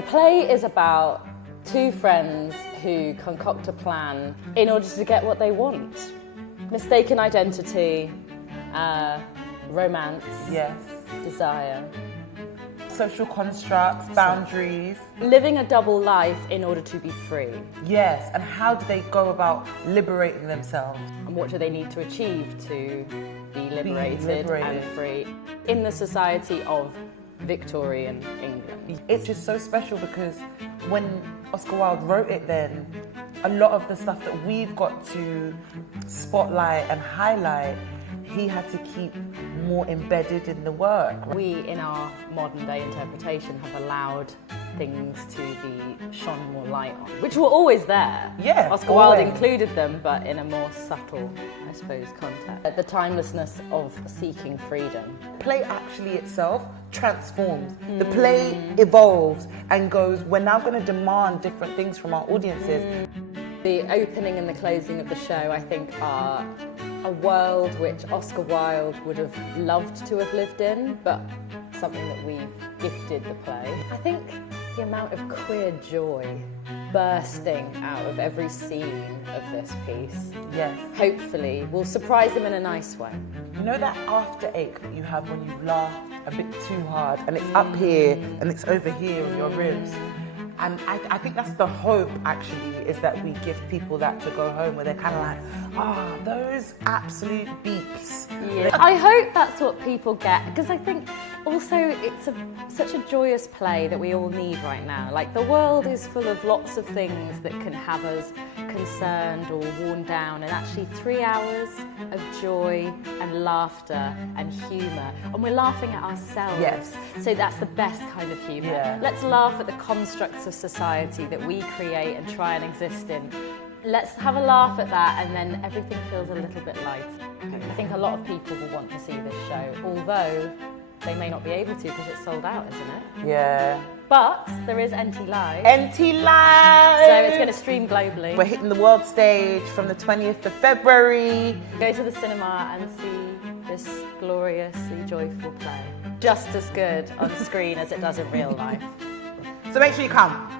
The play is about two friends who concoct a plan in order to get what they want. Mistaken identity, romance, Yes. desire. Social constructs, boundaries. Living a double life in order to be free. Yes, and how do they go about liberating themselves? And what do they need to achieve to be liberated and free in the society of Victorian England? It's just so special because when Oscar Wilde wrote it then, a lot of the stuff that we've got to spotlight and highlight, he had to keep more embedded in the work. We, in our modern day interpretation, have allowed things to be shone more light on, which were always there. Yeah, Oscar Wilde included them, but in a more subtle, I suppose, context. The timelessness of seeking freedom. Play actually itself transforms. The play evolves and goes, we're now going to demand different things from our audiences. The opening and the closing of the show, I think, are a world which Oscar Wilde would have loved to have lived in, but something that we've gifted the play. I think the amount of queer joy bursting out of every scene of this piece, Yes. hopefully will surprise them in a nice way. You know that after ache that you have when you laugh a bit too hard and it's up here and it's over here in your ribs? And I think that's the hope, actually, is that we give people that to go home where they're kind of like, those absolute beeps. Yeah. I hope that's what people get, because I think also it's such a joyous play that we all need right now. Like, the world is full of lots of things that can have us concerned or worn down, and actually 3 hours of joy and laughter and humour, and we're laughing at ourselves. Yes. So that's the best kind of humour. Yeah. Let's laugh at the constructs of society that we create and try and exist in. Let's have a laugh at that, and then everything feels a little bit light. I think a lot of people will want to see this show, although they may not be able to because it's sold out, isn't it? Yeah. But there is NT Live. NT Live! So it's going to stream globally. We're hitting the world stage from the 20th of February. Go to the cinema and see this gloriously joyful play. Just as good on screen as it does in real life. So make sure you come.